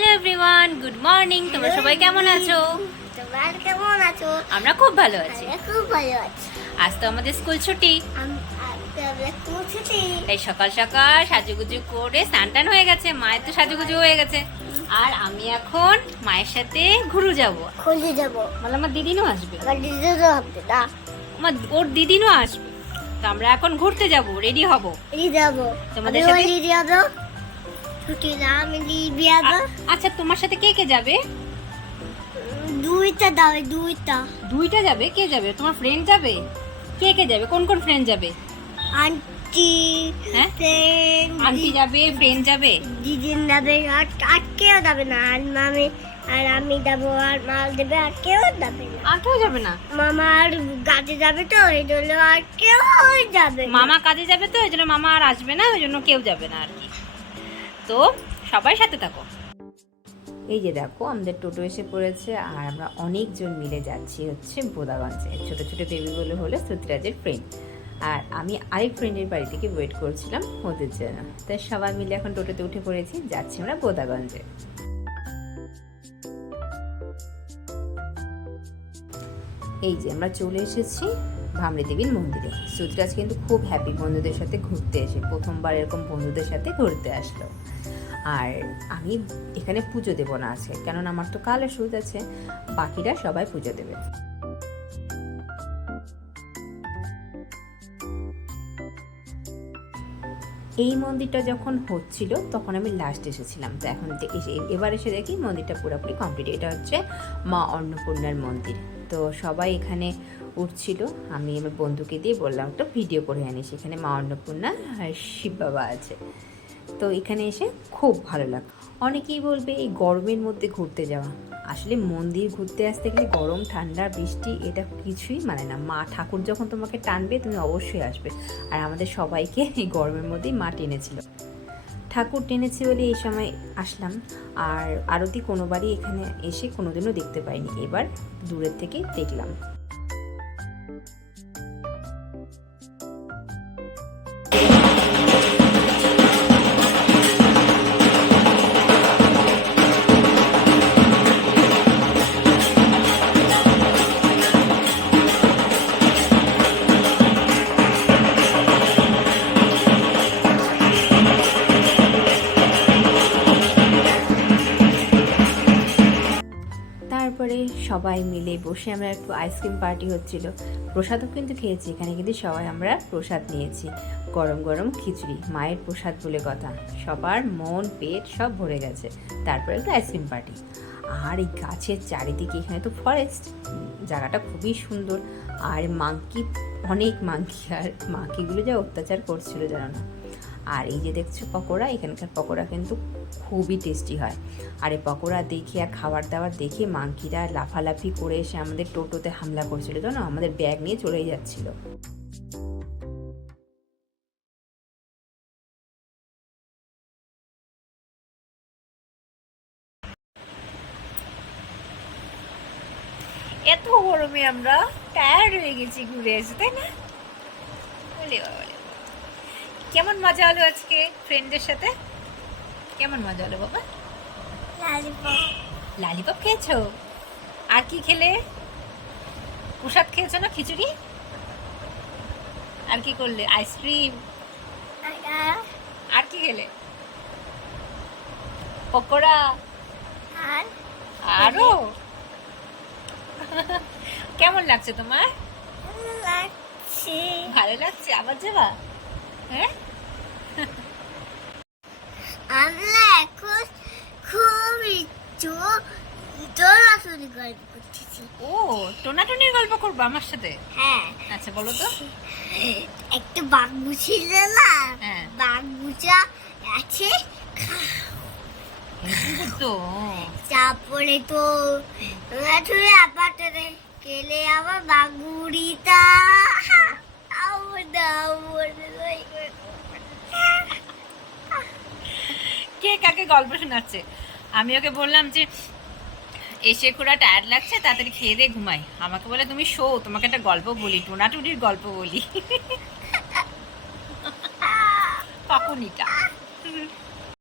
Hello everyone, good morning. তোমরা সবাই কেমন আছো? তোমরা কেমন আছো? আমরা খুব ভালো আছি। খুব ভালো আছি। আজ তো আমাদের স্কুল ছুটি, ছুটি। তাই সকাল সকাল সাজুগুজু করে স্নান হয়ে গেছে। মায়ের তো সাজুগুজু হয়ে গেছে, আর আমি এখন মায়ের সাথে ঘুরু যাবো। খুঁজে যাবো। বলে আমার দিদিনও আসবে। আমার দিদিও হবে না। ওর দিদিনও আসবে, তো আমরা এখন ঘুরতে যাব, রেডি হব। এই যাবো। তোমাদের সাথে দিদি যাবো। ছুটি না, আমি দিদি যাবো। আচ্ছা, তোমার সাথে কে কে যাবে? দুইটা দাও, দুইটা। দুইটা যাবে? কে যাবে? তোমার ফ্রেন্ড যাবে? কে কে যাবে? কোন কোন ফ্রেন্ড যাবে? আন্টি, হ্যাঁ, ফ্রেন্ড, আন্টি যাবে, ফ্রেন্ড যাবে, দিদি যাবে, আর কেউ যাবে না। আর মামি আর আমি যাবো, আর মা দেবে, আর কেউ যাবে না। আর কেউ যাবে না? মামা আর গাছে যাবে, তো এই জন্য আর কেউ যাবে না। মামা কাজে যাবে, তো এই জন্য মামা আর আসবে না, ওই জন্য কেউ যাবে না আর কি। তো সবাই সাথে থাকো। এই যে দেখো, আমাদের টোটো এসে পড়েছে, আর আমরা অনেকজন মিলে যাচ্ছি হচ্ছে বোদাগঞ্জে। ছোট ছোট বেবিগুলো হলো শ্রুতিরাজের ফ্রেন্ড, আর আমি আরেক ফ্রেন্ডের বাড়ি থেকে ওয়েট করছিলাম ওদের জন্য। তাই সবাই মিলে এখন টোটোতে উঠে পড়েছি, যাচ্ছি আমরা বোদাগঞ্জে। এই যে আমরা চলে এসেছি ভামরি দেবীর মন্দিরে। শ্রুতিরাজ কিন্তু খুব হ্যাপি বন্ধুদের সাথে ঘুরতে এসে, প্রথমবার এরকম বন্ধুদের সাথে ঘুরতে আসলো। আর আমি এখানে পুজো দেবো না আছে, কেননা আমার তো কালো সুদ আছে, বাকিরা সবাই পুজো দেবে। এই মন্দিরটা যখন হচ্ছিল তখন আমি লাস্ট এসেছিলাম, তো এখন এবার এসে দেখি মন্দিরটা পুরোপুরি কমপ্লিট। এটা হচ্ছে মা অন্নপূর্ণার মন্দির। তো সবাই এখানে উঠছিল, আমি আমার বন্ধুকে দিয়ে বললাম একটা ভিডিও করে আনি। সেখানে মা অন্নপূর্ণা আর শিব বাবা আছে। তো এখানে এসে খুব ভালো লাগে। অনেকেই বলবে এই গরমের মধ্যে ঘুরতে যাওয়া, আসলে মন্দির ঘুরতে আসতে গেলে গরম ঠান্ডা বৃষ্টি এটা কিছুই মানে না। মা ঠাকুর যখন তোমাকে টানবে তুমি অবশ্যই আসবে, আর আমাদের সবাইকে এই গরমের মধ্যেই মা টেনেছিল। ঠাকুর টেনেছে বলে এই সময় আসলাম। আর আরতি কোনোবারই এখানে এসে কোনোদিনও দেখতে পাইনি, এবার দূরের থেকে দেখলাম। তারপরে সবাই মিলে বসে আমরা একটু আইসক্রিম পার্টি হচ্ছিল। প্রসাদও কিন্তু খেয়েছি, এখানে কিন্তু সবাই আমরা প্রসাদ নিয়েছি। গরম গরম খিচুড়ি, মায়ের প্রসাদ বলে কথা, সবার মন পেট সব ভরে গেছে। তারপরে একটু আইসক্রিম পার্টি। আর এই গাছের চারিদিকে, এখানে তো ফরেস্ট, জায়গাটা খুবই সুন্দর। আর মাংকি, অনেক মাংকি, আর মাংকিগুলো যা অত্যাচার করছিল জানো না। আর এই যে দেখছো পকোড়া, এখানকার পকোড়া কিন্তু খুবই টেস্টি হয়। আর এই পকোড়া দেখে আর খাবার দাবার দেখে মাংকিরা লাফালাফি করে এসে আমাদের টোটোতে হামলা করছিল, জানো, আমাদের ব্যাগ নিয়ে চলেই যাচ্ছিল। এত গরমে আমরা টায়ার্ড হয়ে গেছি ঘুরে এসে, তাই না? বলে বাবা, কেমন মজা হলো আজকে ফ্রেন্ডদের সাথে? কেমন মজা হলো বাবা? লালিপপ খেয়েছো? আর কি খেলে? প্রসাদ খেয়েছো না, খিচুড়ি? আর কি করলে? আইসক্রিম? আর কি খেলে? পকোড়া? আরো? কেমন লাগছে তোমার? ভালো লাগছে? আবার যাবা? হ্যাঁ, আমরা এখন খুব টোনাটুনি গল্প করতেছি। ও, টোনাটুনির গল্প করবো আমার সাথে? হ্যাঁ। আচ্ছা, বলো তো। একটা বাঘ ছিল না, হ্যাঁ, বাঘ বুঝা আছে তো তারপরে তো আপাতত কেলে আবার বাগুড়িটা কে কাকে গল্প শোনাচ্ছে? আমি ওকে বললাম যে এসে খুড়া টায়ার্ড লাগছে, তাড়াতাড়ি খেয়ে দিয়ে ঘুমাই। আমাকে বলে তুমি শো, তোমাকে একটা গল্প বলি, টোনাটুনির গল্প বলি। পাকুনিটা